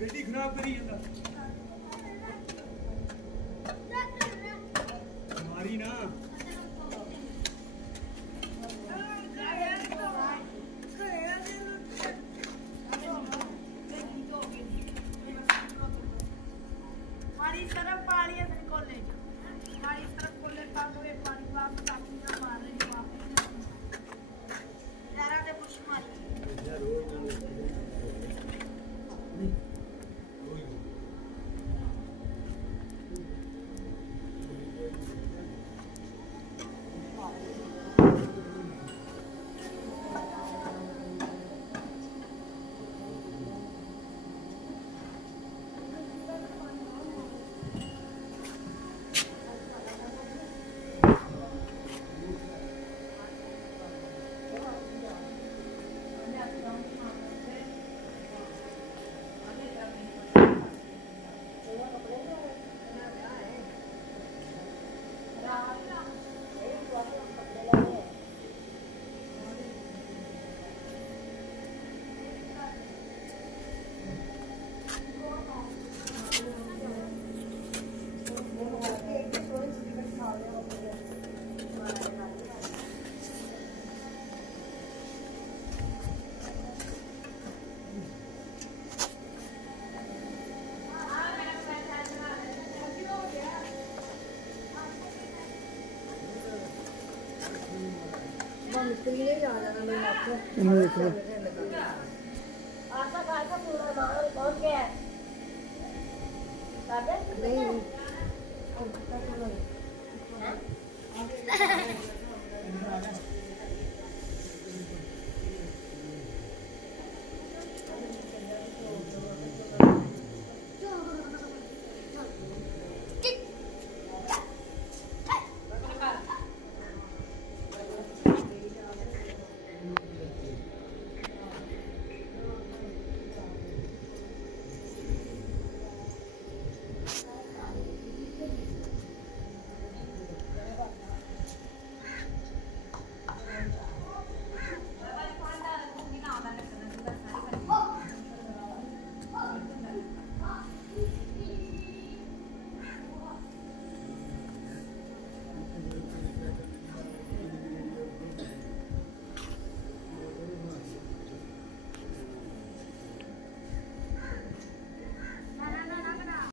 ਗੱਡੀ ਖਰਾਬ ਕਰੀ ਜਾਂਦਾ ਮਾਰੀ ਨਾ मारी तरफ पाली है कॉलेज मारी तरफ कॉलेज का तो एक पानी बाप काफी ना मार रही बाप जरा दे पुश मारी मिस्त्री ले जा रहा मैं आपको आशा का पूरा माहौल कौन गया है नहीं